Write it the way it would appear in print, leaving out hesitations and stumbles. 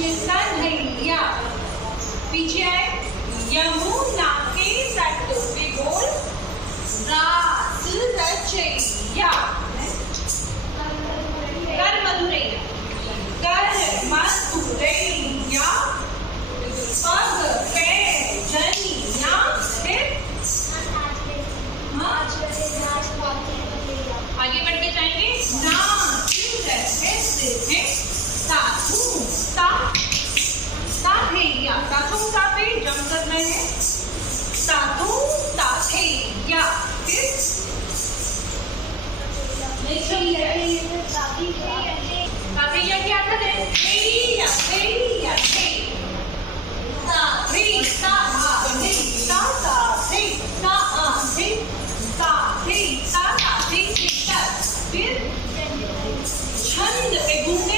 कन्हैया। पीछे आए, यमुना के तट पे बोल रास रचैया। कर मधुरैया, कर मधुरैया, पग पे जनिया, फिर आगे बढ़ के जाएंगे। नाच रहे हैं साधु ताथैया, साधु ताथे जम करना है, साधु ताथैया, फिर ताथैया क्या था रे? थैया थैया थे, ताथे ताथे ताथे ताथे ताथे ताथे, फिर छंद पे घूमने